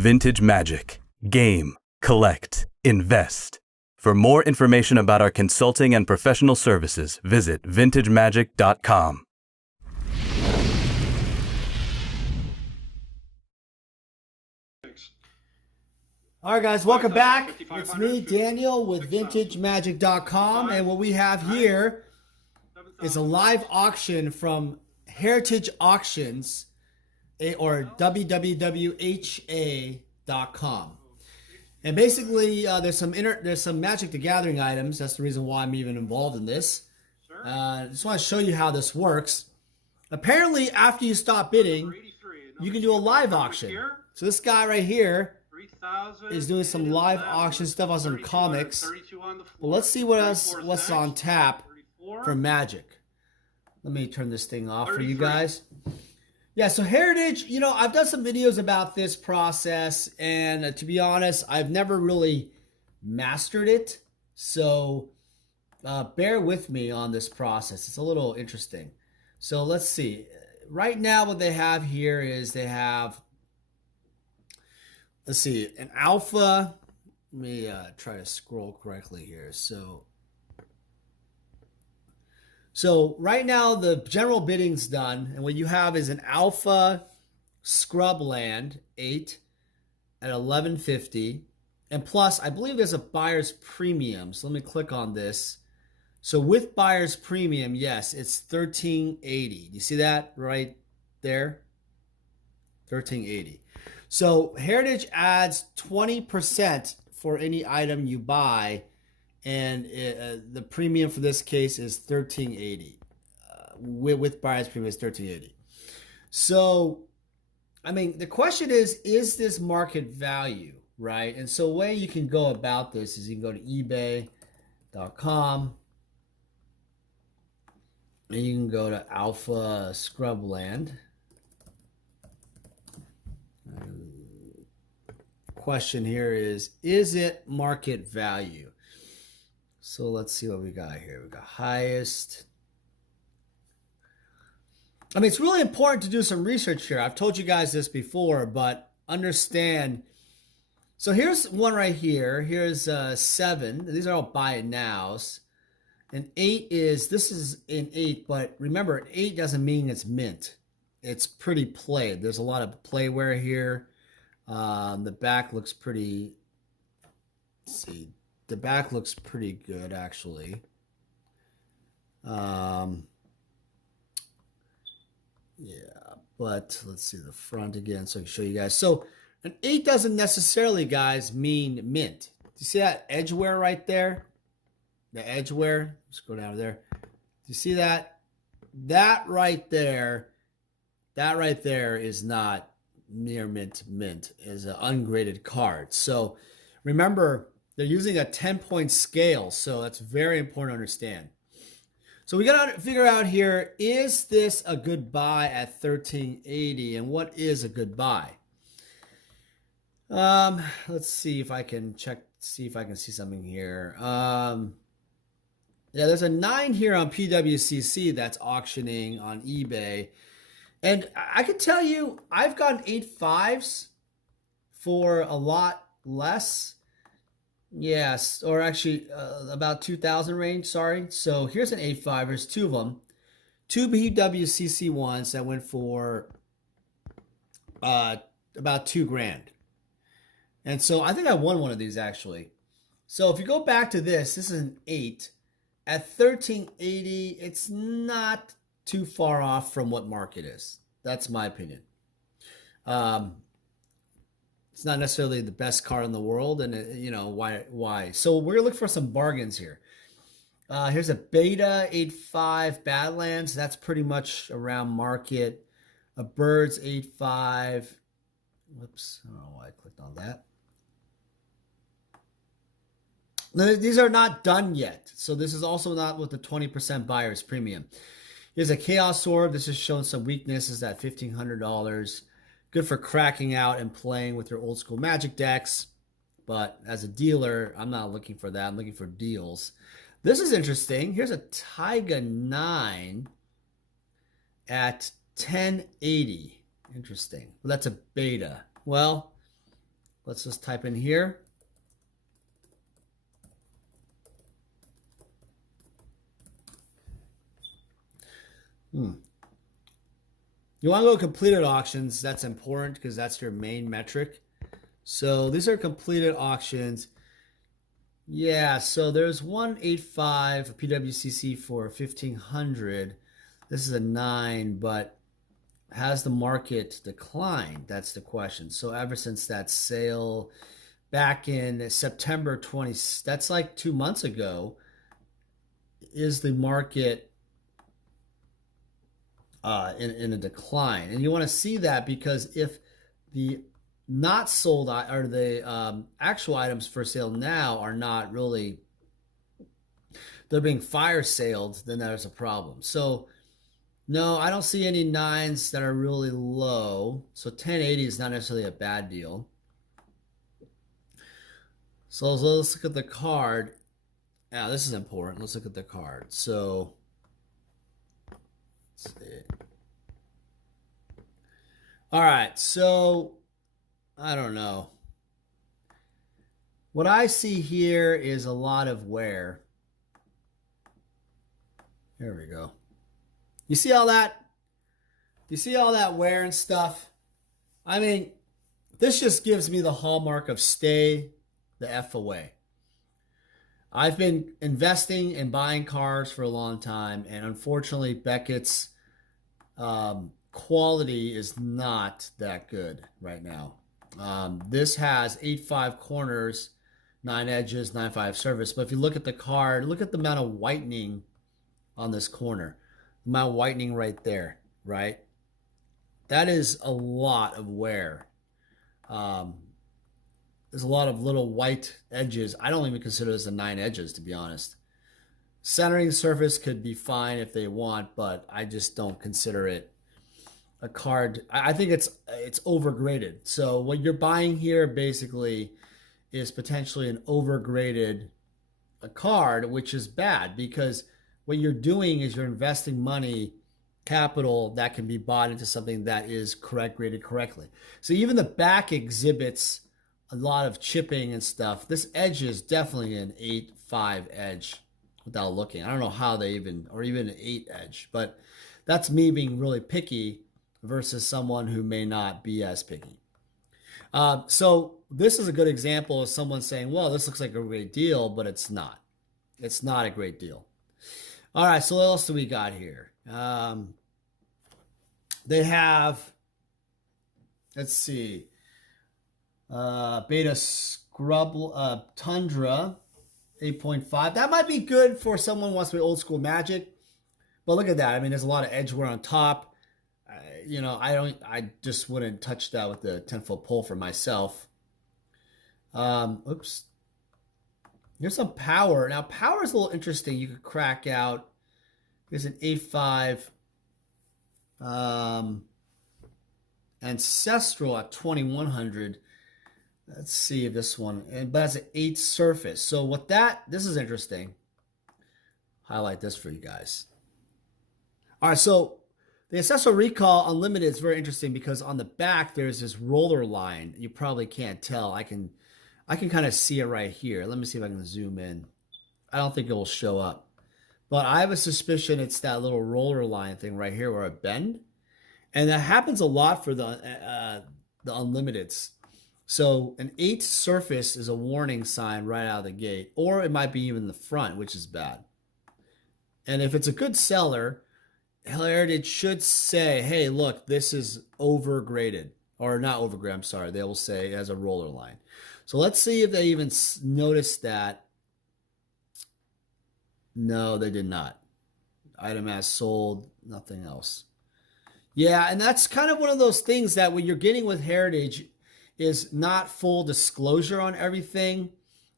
Vintage Magic. Game, collect, invest. For more information about our consulting and professional services, visit vintagemagic.com. All right, guys, welcome back. It's me, Daniel, with vintagemagic.com, and what we have here is a live auction from Heritage Auctions, or www.ha.com. And basically, there's some Magic the Gathering items. That's the reason why I'm even involved in this. I just want to show you how this works. Apparently, after you stop bidding, you can do a live auction. So this guy right here is doing some live auction stuff on some comics. Well, let's see what's on tap for Magic. Let me turn this thing off for you guys. Yeah, so Heritage, you know, I've done some videos about this process, and to be honest, I've never really mastered it. So bear with me on this process. It's a little interesting. So let's see. Right now, what they have here is they have, let's see, an alpha. Let me try to scroll correctly here. So right now the general bidding's done, and what you have is an alpha scrubland 8 at $11.50, and plus I believe there's a buyer's premium. So let me click on this. So with buyer's premium, yes, it's $13.80. You see that right there? $13.80. So Heritage adds 20% for any item you buy, and the premium for this case is $13.80. With buyer's premium is $13.80. So, I mean, the question is this market value, right? And so the way you can go about this is you can go to ebay.com, and you can go to Alpha Scrubland. Question here is it market value? So let's see what we got here. We got highest. I mean, it's really important to do some research here. I've told you guys this before, but understand. So here's one right here. Here's 7. These are all buy it nows. And 8 is, this is an 8, but remember, 8 doesn't mean it's mint. It's pretty played. There's a lot of playware here. The back looks pretty, let's see. The back looks pretty good, actually. Yeah, but let's see the front again so I can show you guys. So an 8 doesn't necessarily, guys, mean mint. Do you see that edgeware right there? The edgeware. Let's go down there. Do you see that? That right there is not near mint. Is an ungraded card. So remember, they're using a 10-point scale, so that's very important to understand. So we got to figure out here, is this a good buy at $13.80, and what is a good buy? Let's see if I can see something here. Yeah, there's a 9 here on PWCC that's auctioning on eBay. And I can tell you, I've gotten 8 5s for a lot less. Yes, or actually about 2,000 range, sorry. So here's an 8.5. There's 2 of them. 2 BWCC ones that went for about $2,000. And so I think I won one of these, actually. So if you go back to this is an 8. At $13.80, it's not too far off from what market is. That's my opinion. It's not necessarily the best card in the world, and you know why. So we're gonna look for some bargains here. Here's a Beta 8.5 Badlands. That's pretty much around market. A Birds 8.5. Whoops, I don't know why I clicked on that. Now, these are not done yet, so this is also not with the 20% buyer's premium. Here's a Chaos Orb. This is showing some weaknesses at $1,500. Good for cracking out and playing with your old school Magic decks. But as a dealer, I'm not looking for that. I'm looking for deals. This is interesting. Here's a Taiga 9 at $10.80. Interesting. Well, that's a beta. Well, Let's just type in here. You want to go completed auctions. That's important because that's your main metric. So these are completed auctions. Yeah, so there's 185 PWCC for 1500. This is a 9, but has the market declined? That's the question. So ever since that sale back in September 20, that's like 2 months ago, is the market in a decline? And you want to see that because if the not sold or the actual items for sale now are not really, they're being fire saled, then there's a problem. So no, I don't see any 9s that are really low. So 1080 is not necessarily a bad deal. So let's look at the card. Now, this is important. Let's look at the card. So let's see. All right, so I don't know. What I see here is a lot of wear. There we go. You see all that? You see all that wear and stuff? I mean, this just gives me the hallmark of stay the F away. I've been investing and buying cards for a long time, and unfortunately, Beckett's quality is not that good right now. This has 8.5 corners, 9 edges, 9.5 surface. But if you look at the card, look at the amount of whitening on this corner. The amount of whitening right there, right? That is a lot of wear. There's a lot of little white edges. I don't even consider this a 9 edges, to be honest. Centering surface could be fine if they want, but I just don't consider it a card. I think it's overgraded. So what you're buying here basically is potentially an overgraded card, which is bad because what you're doing is you're investing money, capital that can be bought into something that is graded correctly. So even the back exhibits a lot of chipping and stuff. This edge is definitely an 8.5 edge without looking. I don't know how they even an 8 edge, but that's me being really picky versus someone who may not be as picky. So this is a good example of someone saying, well, this looks like a great deal, but it's not. It's not a great deal. All right, so what else do we got here? They have, let's see, Beta Scrub Tundra 8.5. That might be good for someone who wants to be old school Magic. But look at that. I mean, there's a lot of edge wear on top. You know, I just wouldn't touch that with the 10-foot pole for myself. Oops. Here's some power. Now, power is a little interesting. You could crack out. Here's an 8.5 Ancestral at 2100. Let's see if this one, but that's an 8 surface. So what this is interesting. Highlight this for you guys. All right, so the Ancestral Recall Unlimited is very interesting because on the back there's this roller line. You probably can't tell. I can kind of see it right here. Let me see if I can zoom in. I don't think it will show up. But I have a suspicion it's that little roller line thing right here where it bend. And that happens a lot for the Unlimiteds. So an 8 surface is a warning sign right out of the gate. Or it might be even the front, which is bad. And if it's a good seller, Heritage should say, hey, look, this is overgraded. Or not overgraded, I'm sorry. They will say it has a roller line. So let's see if they even noticed that. No, they did not. Item as sold, nothing else. Yeah, and that's kind of one of those things that what you're getting with Heritage is not full disclosure on everything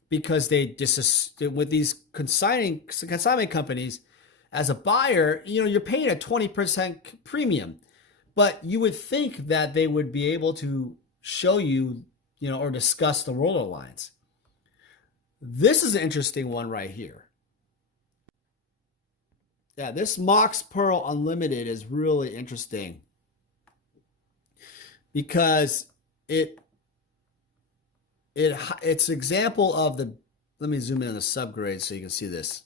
because they just, with these consignment companies, as a buyer, you know, you're paying a 20% premium. But you would think that they would be able to show you, you know, or discuss the roller lines. This is an interesting one right here. Yeah, this Mox Pearl Unlimited is really interesting because it it's an example of the, let me zoom in on the subgrade so you can see this.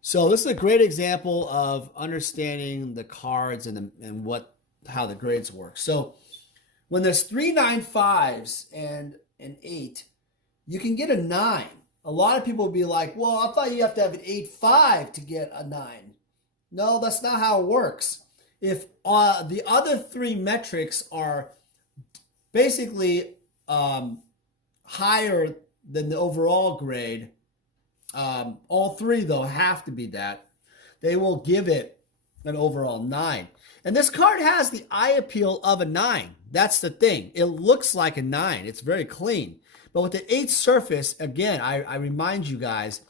So this is a great example of understanding the cards and how the grades work. So when there's 3 9-5s and an 8, you can get a 9. A lot of people will be like, well, I thought you have to have an 8-5 to get a 9. No, that's not how it works. If the other 3 metrics are basically higher than the overall grade, all 3 though have to be that, they will give it an overall 9. And this card has the eye appeal of a 9. That's the thing. It looks like a 9. It's very clean. But with the 8 surface, again, I remind you guys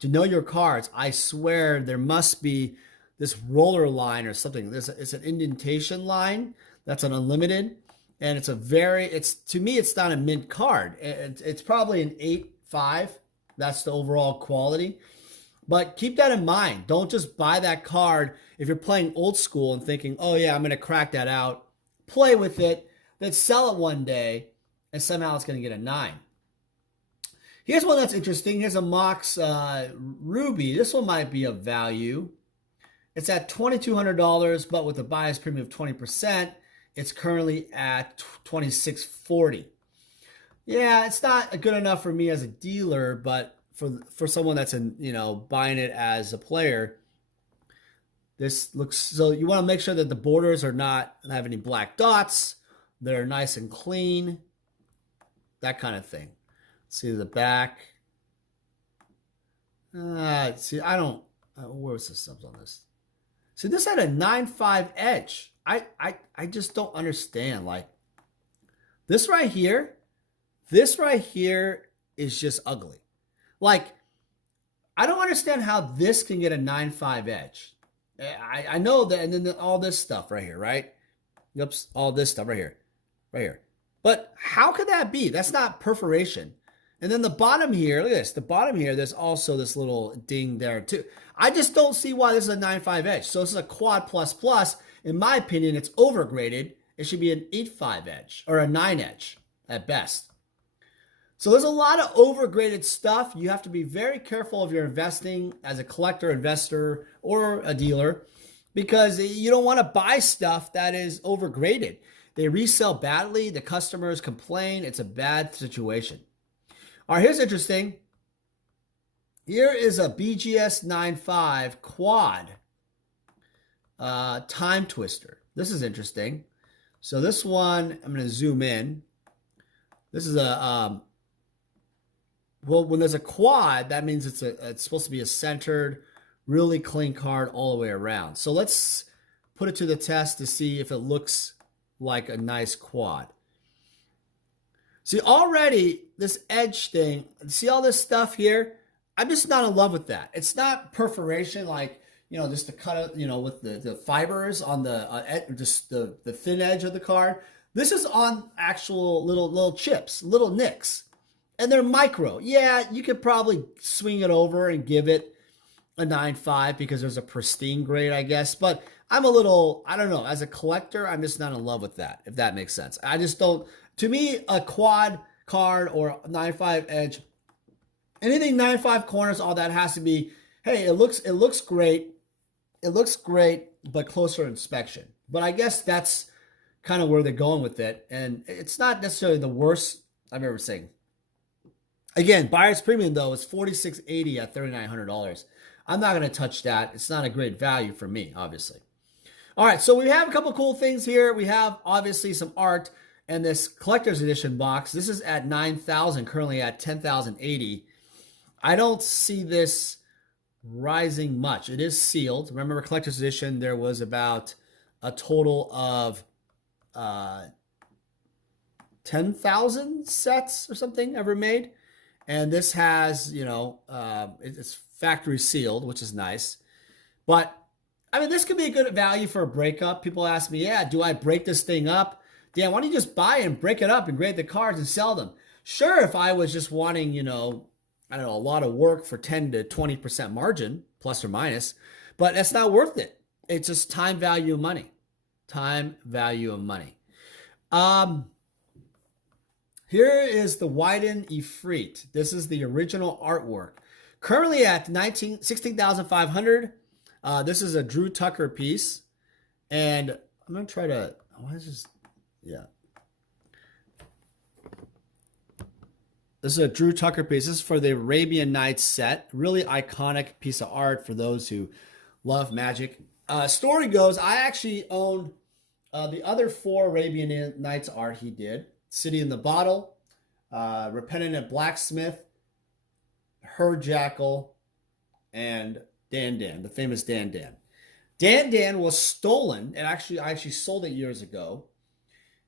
to know your cards. I swear there must be this roller line or something. It's an indentation line. That's an unlimited. And to me, it's not a mint card. It's probably an 8-5. That's the overall quality. But keep that in mind. Don't just buy that card if you're playing old school and thinking, oh yeah, I'm going to crack that out. Play with it, then sell it one day, and somehow it's going to get a 9. Here's one that's interesting. Here's a Mox Ruby. This one might be of value. It's at $2,200, but with a buyer's premium of 20%, it's currently at $2,640. Yeah, it's not good enough for me as a dealer, but for someone that's buying it as a player, this looks, so you want to make sure that the borders are not have any black dots. They're nice and clean. That kind of thing. See the back. See, I don't. Where's the subs on this? See, this had a 9-5 edge. I just don't understand. Like this right here. This right here is just ugly. Like I don't understand how this can get a 9-5 edge. I know that, and then all this stuff right here, right? Oops, all this stuff right here, right here. But how could that be? That's not perforation. And then the bottom here, look at this. The bottom here, there's also this little ding there too. I just don't see why this is a 9-5 edge. So this is a quad plus plus. In my opinion, it's overgraded. It should be an 8-5 edge or a 9 edge at best. So there's a lot of overgraded stuff. You have to be very careful if you're investing as a collector, investor, or a dealer, because you don't want to buy stuff that is overgraded. They resell badly. The customers complain. It's a bad situation. All right, here's interesting. Here is a BGS 9.5 quad time twister. This is interesting. So this one, I'm going to zoom in. This is a well, when there's a quad, that means it's supposed to be a centered, really clean card all the way around. So let's put it to the test to see if it looks like a nice quad. See, already this edge thing, see all this stuff here? I'm just not in love with that. It's not perforation like, just to cut it, with the fibers on just the thin edge of the card. This is on actual little chips, little nicks. And they're micro. Yeah, you could probably swing it over and give it a 9.5 because there's a pristine grade, I guess. But I'm a little, I don't know. As a collector, I'm just not in love with that, if that makes sense. I just don't, to me, a quad card or 9.5 edge, anything 9.5 corners, all that has to be, hey, it looks great. It looks great, but closer inspection. But I guess that's kind of where they're going with it. And it's not necessarily the worst I've ever seen. Again, buyer's premium, though, is $4,680 at $3,900. I'm not going to touch that. It's not a great value for me, obviously. All right, so we have a couple cool things here. We have, obviously, some art and this collector's edition box. This is at $9,000, currently at $10,080. I don't see this rising much. It is sealed. Remember, collector's edition, there was about a total of 10,000 sets or something ever made. And this has, it's factory sealed, which is nice. But, I mean, this could be a good value for a breakup. People ask me, yeah, do I break this thing up? Dan, why don't you just buy it and break it up and grade the cards and sell them? Sure, if I was just wanting, I don't know, a lot of work for 10 to 20% margin, plus or minus. But that's not worth it. It's just time value of money. Time value of money. Here is the Wyden Ifrit. This is the original artwork. Currently at 16,500. This is a Drew Tucker piece. And I'm going to try to, why is this? Yeah. This is a Drew Tucker piece. This is for the Arabian Nights set. Really iconic piece of art for those who love Magic. Story goes, I actually own the other 4 Arabian Nights art he did. City in the Bottle, Repentant Blacksmith, Herd Jackal, and Dan Dan, the famous Dan Dan. Dan Dan was stolen, and I actually sold it years ago,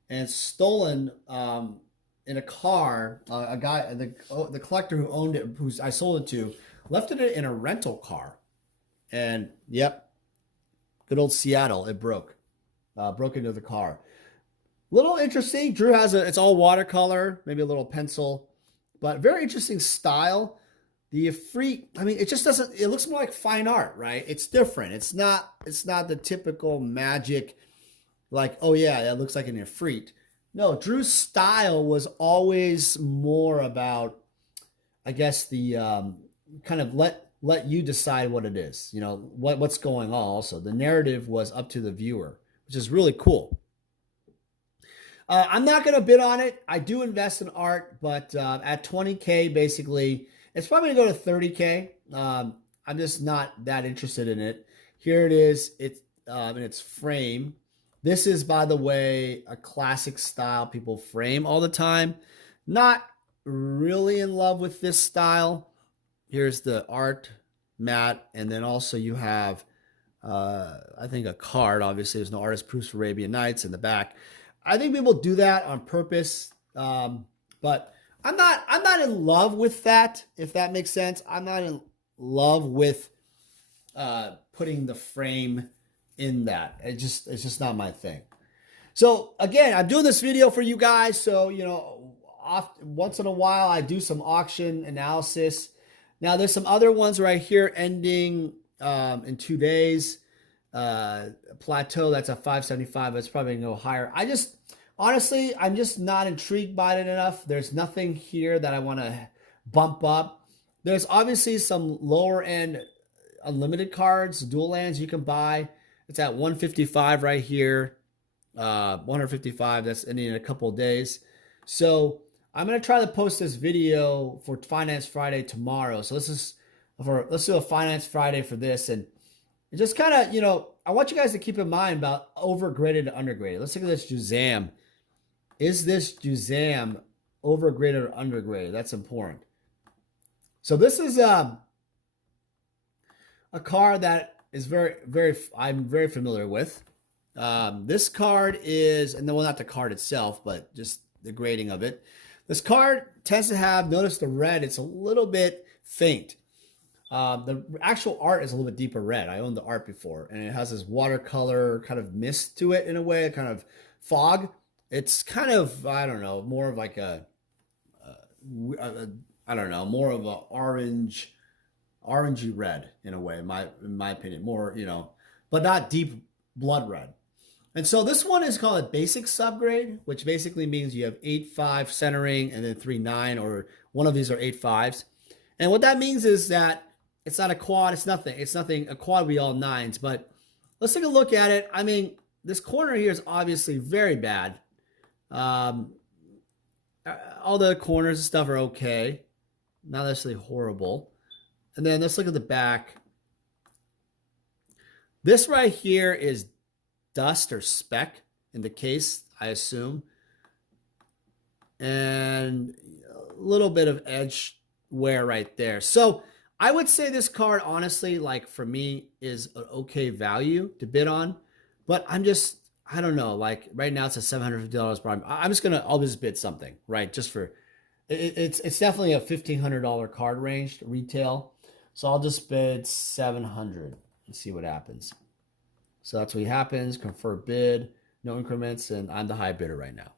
and stolen in a car. A guy, the collector who owned it, who I sold it to, left it in a rental car, and yep, good old Seattle, it broke into the car. Little interesting. Drew has it's all watercolor, maybe a little pencil, but very interesting style. The Ifrit, I mean, it just doesn't, it looks more like fine art, right? It's different. It's not the typical Magic, like, oh yeah, that looks like an Ifrit. No, Drew's style was always more about, I guess, the kind of let you decide what it is, you know, what's going on. Also, the narrative was up to the viewer, which is really cool. I'm not going to bid on it. I do invest in art, but at 20K, basically, it's probably going to go to 30K. I'm just not that interested in it. Here it is. It's in its frame. This is, by the way, a classic style people frame all the time. Not really in love with this style. Here's the art mat, and then also you have, I think, a card. Obviously, there's no artist proofs for Arabian Nights in the back. I think people do that on purpose, but I'm not in love with that, if that makes sense. I'm not in love with putting the frame in that. It's just not my thing. So again, I'm doing this video for you guys. So, you know, once in a while I do some auction analysis. Now there's some other ones right here ending in 2 days. Plateau, that's a 575, but it's probably gonna go higher. Honestly, I'm just not intrigued by it enough. There's nothing here that I want to bump up. There's obviously some lower end unlimited cards, dual lands you can buy. It's at 155 right here. 155, that's ending in a couple of days. So I'm gonna try to post this video for Finance Friday tomorrow. So let's do a Finance Friday for this, and just kind of, you know, I want you guys to keep in mind about overgraded and undergraded. Let's look at this Juzam. Is this Juzam overgraded or undergraded? That's important. So this is a card that is I'm very familiar with. This card is, and well, not the card itself, but just the grading of it. This card tends to have, notice the red, it's a little bit faint. The actual art is a little bit deeper red. I owned the art before, and it has this watercolor kind of mist to it in a way, a kind of fog. It's kind of, I don't know, more of like I don't know, more of a orangey red in a way, in my opinion, more, you know, but not deep blood red. And so this one is called a basic subgrade, which basically means you have 8-5 centering and then 3-9, or one of these are 8-5s. And what that means is that it's not a quad, it's nothing. A quad would be all 9s, but let's take a look at it. I mean, this corner here is obviously very bad. All the corners and stuff are okay, not necessarily horrible. And then let's look at the back. This right here is dust or speck in the case, I assume. And a little bit of edge wear right there. So I would say this card, honestly, like for me, is an okay value to bid on. But I don't know, like right now it's a $750 prime. I'll just bid something, right? Just for, it's definitely a $1,500 card range retail. So I'll just bid 700 and see what happens. So that's what happens. Confirm bid, no increments, and I'm the high bidder right now.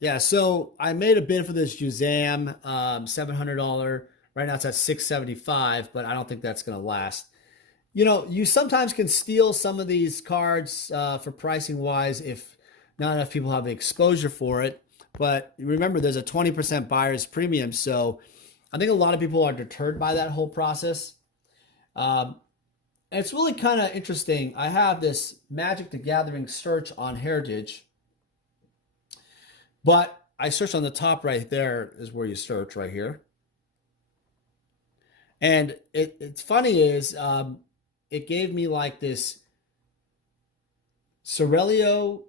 Yeah, so I made a bid for this Juzam, $700. Right now it's at $675, but I don't think that's going to last. You know, you sometimes can steal some of these cards for pricing wise if not enough people have the exposure for it. But remember, there's a 20% buyer's premium. So I think a lot of people are deterred by that whole process. And it's really kind of interesting. I have this Magic the Gathering search on Heritage, but I searched on the top right there is where you search right here. And it's funny is it gave me like this Cerelio,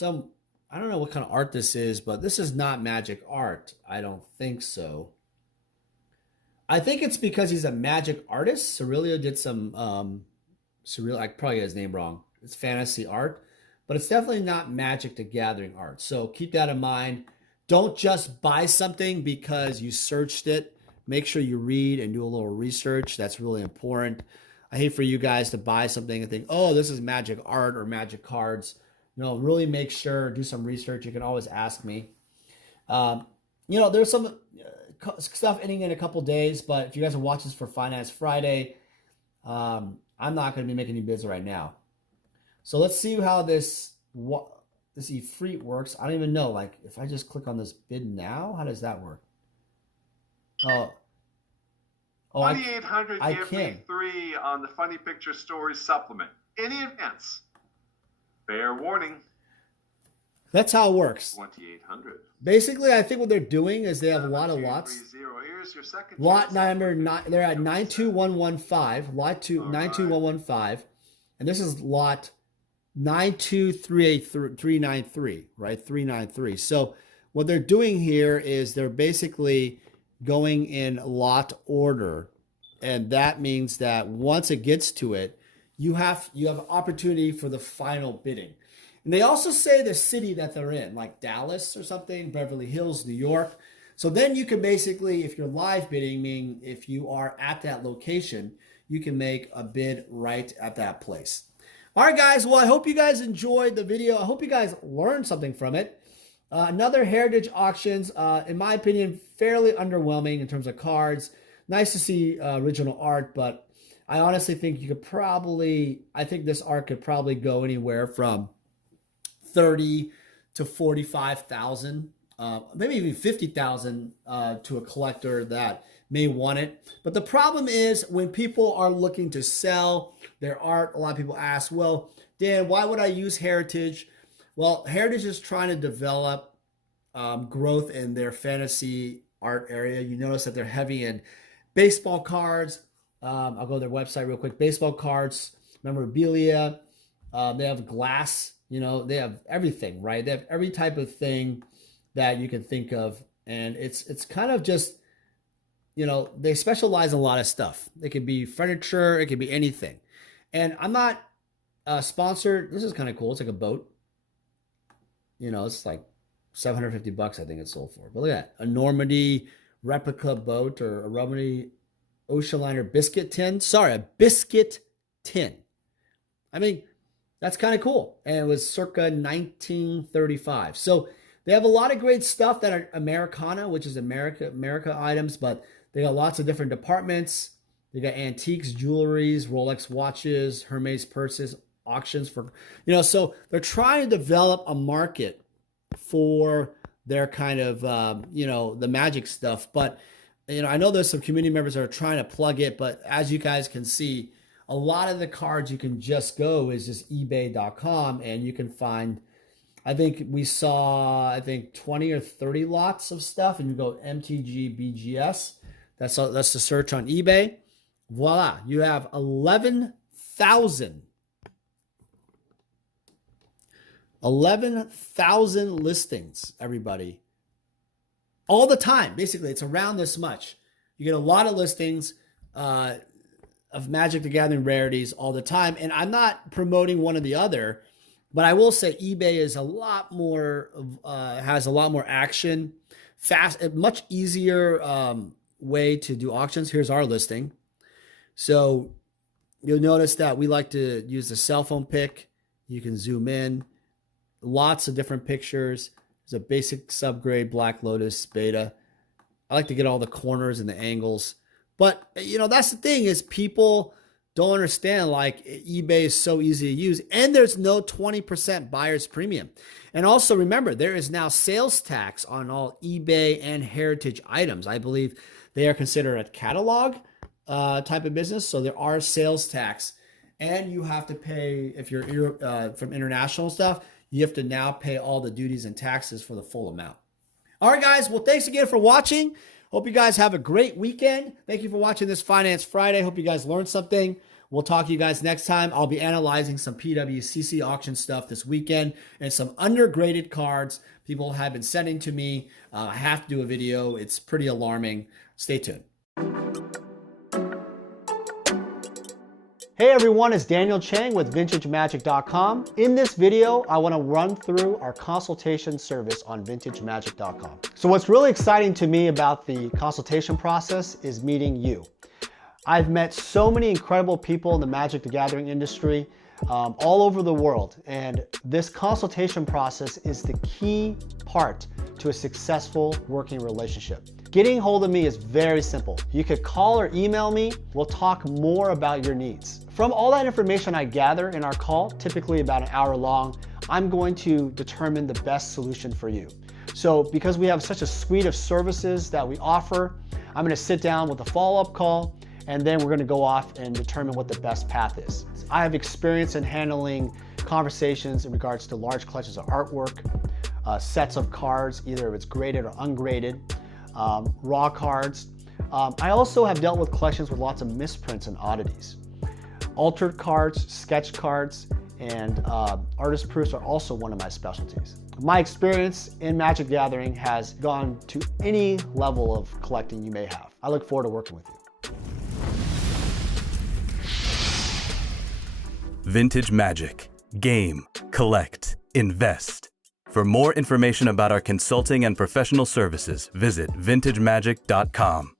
I don't know what kind of art this is, but this is not Magic art. I don't think so. I think it's because he's a Magic artist. Cerelio did some I probably get his name wrong. It's fantasy art, but it's definitely not Magic the Gathering art. So keep that in mind. Don't just buy something because you searched it. Make sure you read and do a little research. That's really important. I hate for you guys to buy something and think, oh, this is Magic art or Magic cards. Really make sure, do some research. You can always ask me. There's some stuff ending in a couple days, but if you guys are watching this for Finance Friday, I'm not going to be making any bids right now. So let's see how this Ifrit works. I don't even know. Like, if I just click on this bid now, how does that work? Oh, 2,800 give me 3 on the Funny Picture Stories supplement. Any events? Fair warning. That's how it works. 2,800. Basically, I think what they're doing is they have a lot of lots. Here's your second lot number 9. They're at 92115. Lot 92115, and this is lot 9238393. Right, 393. So what they're doing here is they're basically going in lot order, and that means that once it gets to it, you have an opportunity for the final bidding. And they also say the city that they're in, like Dallas or something, Beverly Hills, New York. So then you can basically, if you're live bidding, meaning if you are at that location, you can make a bid right at that place. All right, guys. Well, I hope you guys enjoyed the video. I hope you guys learned something from it. Another Heritage Auctions, in my opinion, fairly underwhelming in terms of cards. Nice to see original art, but I honestly think I think this art could probably go anywhere from 30 to 45,000, maybe even 50,000 to a collector that may want it. But the problem is when people are looking to sell their art, a lot of people ask, well, Dan, why would I use Heritage? Well, Heritage is trying to develop growth in their fantasy art area. You notice that they're heavy in baseball cards. I'll go to their website real quick. Baseball cards, memorabilia. They have glass. They have everything, right? They have every type of thing that you can think of. And it's kind of just, they specialize in a lot of stuff. It could be furniture. It could be anything. And I'm not sponsored. This is kind of cool. It's like a boat. It's like $750, I think it's sold for. But look at that. A Normandy replica boat, or a Normandy ocean liner biscuit tin. Sorry, a biscuit tin. I mean, that's kind of cool. And it was circa 1935. So they have a lot of great stuff that are Americana, which is America items, but they got lots of different departments. They got antiques, jewelries, Rolex watches, Hermes purses, auctions for, so they're trying to develop a market for their kind of, the Magic stuff. But, I know there's some community members that are trying to plug it, but as you guys can see, a lot of the cards you can just go is just ebay.com, and you can find, I think we saw 20 or 30 lots of stuff, and you go MTG BGS. That's the search on eBay. Voila, you have 11,000 listings, everybody. All the time. Basically, it's around this much. You get a lot of listings of Magic the Gathering rarities all the time. And I'm not promoting one or the other, but I will say eBay is a lot more, has a lot more action, fast, much easier way to do auctions. Here's our listing. So you'll notice that we like to use the cell phone pick. You can zoom in. Lots of different pictures. There's a basic subgrade Black Lotus beta. I like to get all the corners and the angles. But, that's the thing is people don't understand like eBay is so easy to use, and there's no 20% buyer's premium. And also remember, there is now sales tax on all eBay and heritage items. I believe they are considered a catalog type of business, so there are sales tax, and you have to pay, if you're from international stuff, you have to now pay all the duties and taxes for the full amount. All right, guys. Well, thanks again for watching. Hope you guys have a great weekend. Thank you for watching this Finance Friday. Hope you guys learned something. We'll talk to you guys next time. I'll be analyzing some PWCC auction stuff this weekend and some undergraded cards people have been sending to me. I have to do a video. It's pretty alarming. Stay tuned. Hey everyone, it's Daniel Chang with VintageMagic.com. In this video, I want to run through our consultation service on VintageMagic.com. So what's really exciting to me about the consultation process is meeting you. I've met so many incredible people in the Magic the Gathering industry all over the world, and this consultation process is the key part to a successful working relationship. Getting hold of me is very simple. You could call or email me. We'll talk more about your needs. From all that information I gather in our call, typically about an hour long, I'm going to determine the best solution for you. So because we have such a suite of services that we offer, I'm gonna sit down with a follow-up call, and then we're gonna go off and determine what the best path is. I have experience in handling conversations in regards to large collections of artwork, sets of cards, either if it's graded or ungraded, raw cards. I also have dealt with collections with lots of misprints and oddities. Altered cards, sketch cards, and artist proofs are also one of my specialties. My experience in Magic Gathering has gone to any level of collecting you may have. I look forward to working with you. Vintage Magic. Game, collect, invest. For more information about our consulting and professional services, visit vintagemagic.com.